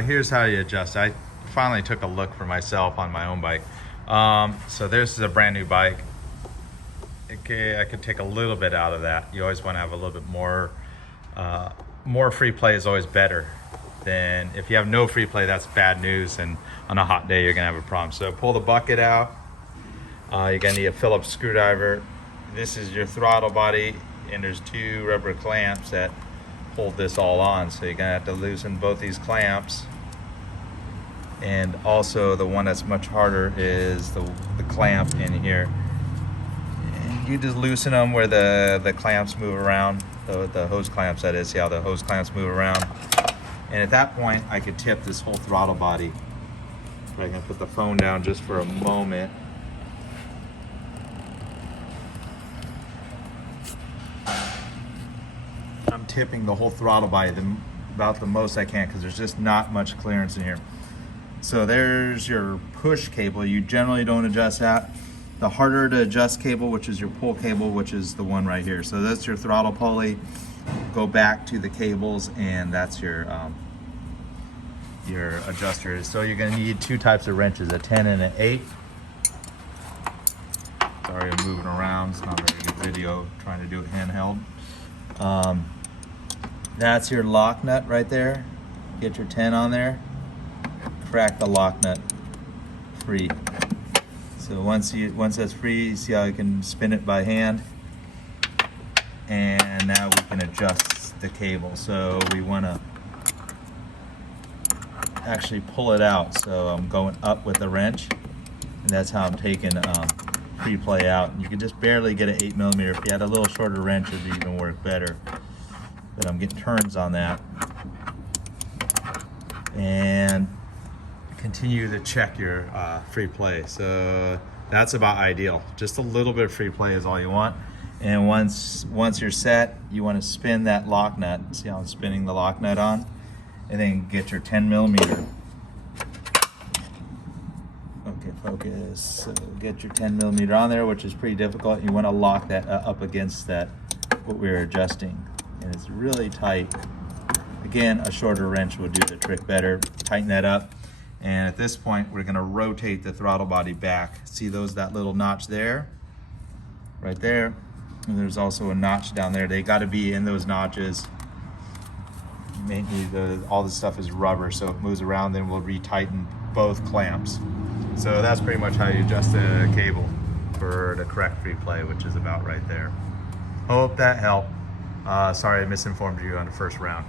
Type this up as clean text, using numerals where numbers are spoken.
Here's how you adjust. I finally took a look for myself on my own bike. So this is a brand new bike. Okay, I could take a little bit out of that. You always want to have a little bit more. More free play is always better than if you have no free play. That's bad news, and on a hot day you're gonna have a problem. So pull the bucket out. You're gonna need a Phillips screwdriver. This is your throttle body, and there's two rubber clamps that hold this all on. So you're gonna have to loosen both these clamps. And also the one that's much harder is the clamp in here. And you just loosen them where the clamps move around, the hose clamps, that is. See how the hose clamps move around? And at that point, I could tip this whole throttle body. I'm gonna put the phone down just for a moment. I'm tipping the whole throttle body about the most I can, because there's just not much clearance in here. So there's your push cable. You generally don't adjust that. The harder to adjust cable, which is your pull cable, which is the one right here. So that's your throttle pulley. Go back to the cables, and that's your adjusters. So you're gonna need two types of wrenches, a 10 and an 8. Sorry, I'm moving around. It's not a very good video trying to do it handheld. That's your lock nut right there. Get your 10 on there. Crack the lock nut free. So once that's free, you see how you can spin it by hand. And now we can adjust the cable. So we want to actually pull it out. So I'm going up with the wrench, and that's how I'm taking free play out. And you can just barely get an 8mm. If you had a little shorter wrench, it would even work better. But I'm getting turns on that. And continue to check your free play. So that's about ideal. Just a little bit of free play is all you want. And once you're set, you want to spin that lock nut. See how I'm spinning the lock nut on? And then get your 10mm. Okay, focus. So get your 10mm on there, which is pretty difficult. You want to lock that up against that, what we were adjusting. And it's really tight. Again, a shorter wrench will do the trick better. Tighten that up. And at this point, we're gonna rotate the throttle body back. See that little notch there? Right there. And there's also a notch down there. They gotta be in those notches. Mainly all this stuff is rubber, so it moves around, then we'll retighten both clamps. So that's pretty much how you adjust the cable for the correct free play, which is about right there. Hope that helped. Sorry I misinformed you on the first round.